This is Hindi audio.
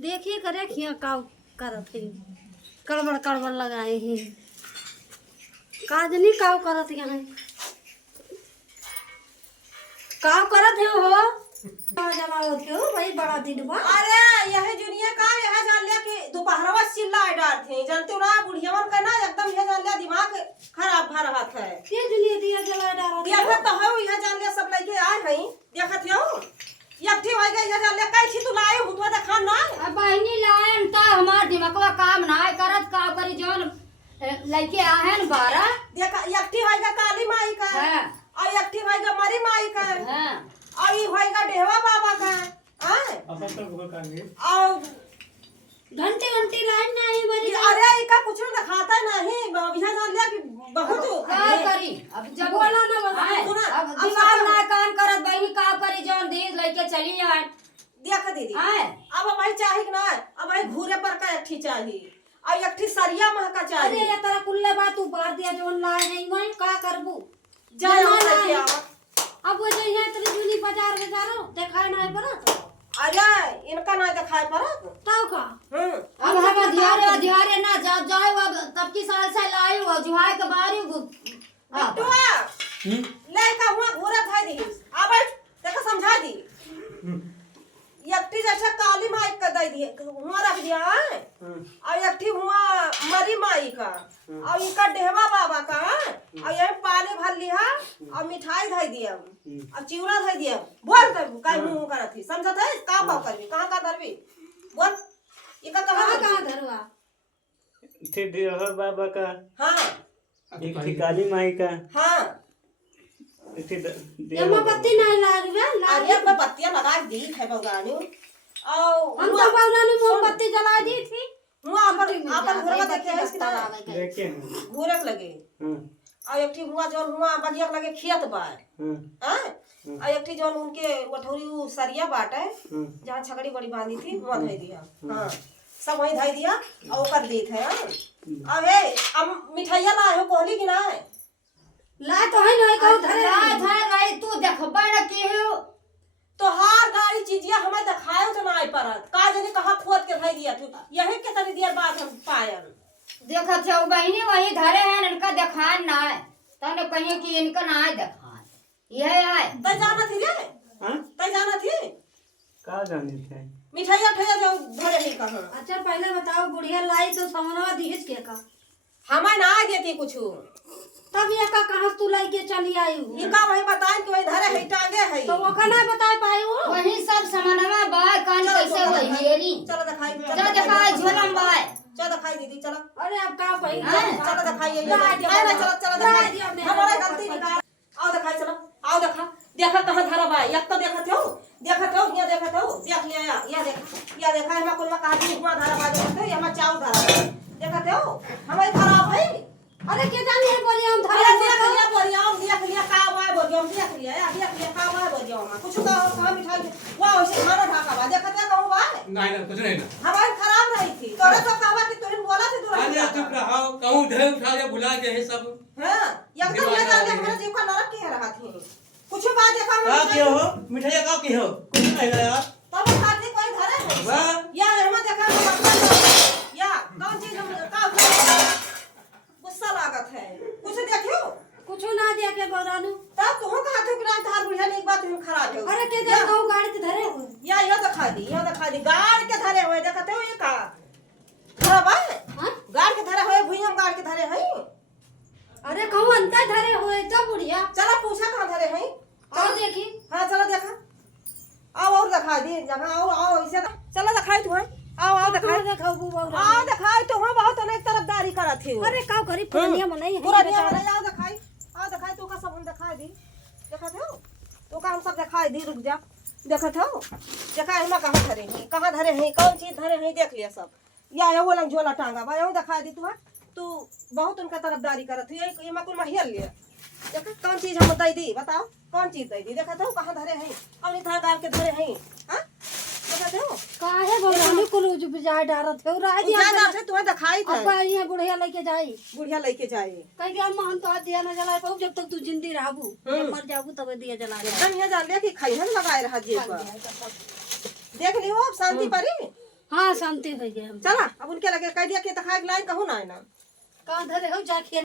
देखिए करे खिया काव करत है कड़बड़ कड़बड़ लगाए हैं काजनी काव करत यहाँ काव करत है हो जमावत है भाई बड़ा दिन बा। अरे यह दुनिया का यह जान लिया कि दोपहरवा चिल्लाए डार थे जानते ना बुढ़ियावन का ना एकदम यह जान लिया दिमाग खराब भर रहा था ये दुनिया दिया जला डारा देखत तो है यह जान लिया सब लड़के आए हैं देखत हो एकठी हो गई यह जान लिया काई छी तू लाए हुतवा देखा ना अब बहनी लायन ता हमार दिमागवा काम ना करत का करी जोन लड़के आहन 12 देखा एकठी हो गई काली माई का हां और एकठी हो गई मरी माई का हां और ई होएगा डेहवा बाबा का हां अपन तो भूल कांगे और घंटे घंटे लाइन नहीं बनी अरे इका कुछ ना खाता नहीं यह जान लिया कि बहुत का करी अब जब बोला ना बता सुना, अब अब दिमाग सुना। ना काम करत बहनी का करी जोन देश लड़के चली आए देख दीदी आए अब भाई चाहिए ना अब भाई घूरे पर का एकठी चाहिए और एकठी सरिया मह का अरे चाहिए ये तेरा कुल्ले बात तू बार दिया जोन लाए नहीं मैं का करबू जाओ जमा लेके लाए। आओ अब वो जो यहाँ तेरी जूनी बाजार में जा रहा हूँ दिखाई नहीं पड़ा अरे इनका ना दिखाई पड़त ताऊ का अब हम अधियारे ना जा जाए अब तब की साल से लाए हो जुहाए के बारी बिट्टुआ ले का हुआ घूरे था दी अब देखो समझा दी एकठी जैसे काली माई का दे दिए हुआ रख दिया और एकठी हुआ मरी माई का और इनका डेहवा बाबा का और ये पानी भर लिया और मिठाई धई दिया और चिवड़ा धई दिया बोल कर काई मुंह करत थी समझत है का पाव करबी कहां का धरबी बोल इका कहाँ कहां कहाँ धरवा थे देहर बाबा का हां एक थी काली माई का हां एक थी यमा पत्ती नहीं लाग बे अरे मैं पत्तियां लगा दी है बगानी और हम तो बावला ने मोमबत्ती जला दी थी हुआ अपन घर में देखे है इसका देखे घूरक लगे हां और एक ठी हुआ जो हुआ बगिया लगे खेत बा हां हैं और एक ठी जो उनके वठौरी सरिया बाट है हां जहां छकड़ी बड़ी बांधी थी वहां धई दिया हां सब वहीं धई दिया और ओकर देत है अब हे अब मिठाइया ला हो कोहली की ना है ला तो है नहीं कहू धरे धर रही तू देखबा न के हो तो हार गाड़ी चीजिया हमें दिखायो तो ना आई परत का जने कहां खोद के धई दिया तू यही के तनी देर बाद हम पायन देखत छौ बहनी वही धरे हैं इनका देखान ना है तने कहिए कि इनका ना है देखान यह आए तय जाना थी रे हां तय जाना थी का जाने थे मिठाइया ठैया जो धरे नहीं कहां अच्छा पहले बताओ बुढ़िया लाई तो समनवा दीज के का हमें ना देती कुछ तब ये का कहां तू लाई के चली आई हूँ इनका वही बताएं कि वही धरे है टांगे है तो वो का नहीं बता पाई वो वही सब समनवा बाय कान कैसे होई हेरी चलो दिखाई जा दिखाए झोलम बाय चलो दिखाई दीदी चलो अरे अब का भाई चलो दिखाइए ला दिया, नहीं चलो चलो ला दिखाई दिया मैं। हमारा गलती निकाल आओ दिखाई चलो आओ देखा देखा कहां धरा बा एक तो देखत हो ये देखत हो देख लिया या देखा है मैं कुल में कहा दी हुआ धरा बा देखत हो या मैं चाव धरा देखत हो हमारी खराब है अरे के जाने बोली हम अरे धरे देख लिया बोलिया देख लिया का हुआ बोलिया देख लिया का हुआ बोलिया कुछ का मिठाई वाह उसे खाना ढाका बा देखत है कहूं बा नहीं ना कुछ नहीं ना हमारी खराब रही थी तोरे तो कहवा कि तोरे बोला थी अरे चुप रहो कहूं ढेर उठा के भुला गए हैं सब हां एकदम ये जान हमारे जीव का नरक के रहा थी कुछ बात देखा का के हो मिठाई का के हो कुछ नहीं ना यार तब खाते कोई धरे है वाह या हम देखा या कौन चीज हम का गुस्सा लागत है कुछ देखियो कुछ ना दिया के बरानु तब तुम कहा थे कि तार बुढ़िया ने एक बात हम खराब हो अरे के जाने कहू गाड़ी के धरे हो या ये दिखा दी गाड़ के धरे हुए देखते हो ये का खराब है हां गाड़ के धरे हुए भुइयम गाड़ के धरे हैं अरे कहू अंतर धरे हुए तब बुढ़िया चलो पूछा कहां धरे हैं और देखी हां चलो देखा आओ और दिखा दी जगह आओ ऐसे चलो दिखाई तू है आओ दिखाई देखो बू बाबू आओ दिखाई तो हम बहुत अनेक तरफदारी करत थी अरे का करी पुरनिया में नहीं है पूरा बेचारा। नियम आओ दिखाई तू का सब हम दिखाई दी देखत हो तो का हम सब दिखाई दी रुक जा देखत हो देखा हम कहां धरे हैं कौन चीज धरे हैं देख लिया सब या वो लंग झोला टांगा बा यू दिखाई दी तू बहुत उनका तरफदारी करत थी ये मकुल महिल लिया देखा कौन चीज हम दई दी बताओ कौन चीज दई दी देखत हो कहां धरे हैं और इधर गाड़ के धरे हैं हां देखत हो काहे बोलानी कुल जो बिजाय डारत है राज जा जा थे तुम्हें दिखाई था अब ये बुढ़िया लेके जाई बुढ़िया लेके जाए कह के अम्मा हम तो आज दिया ना जला पाऊ जब तक तू जिंदी रहबू जब मर जाबू तब दिया जला दे एकदम ये जान लिया कि खैहन लगाए रहा जेब पर देख लियो अब शांति परी हाँ शांति हो गया हम चला अब उनके लगे कह दिया कि तखाए लाइन कहूँ ना है ना कहाँ धरे हो जाके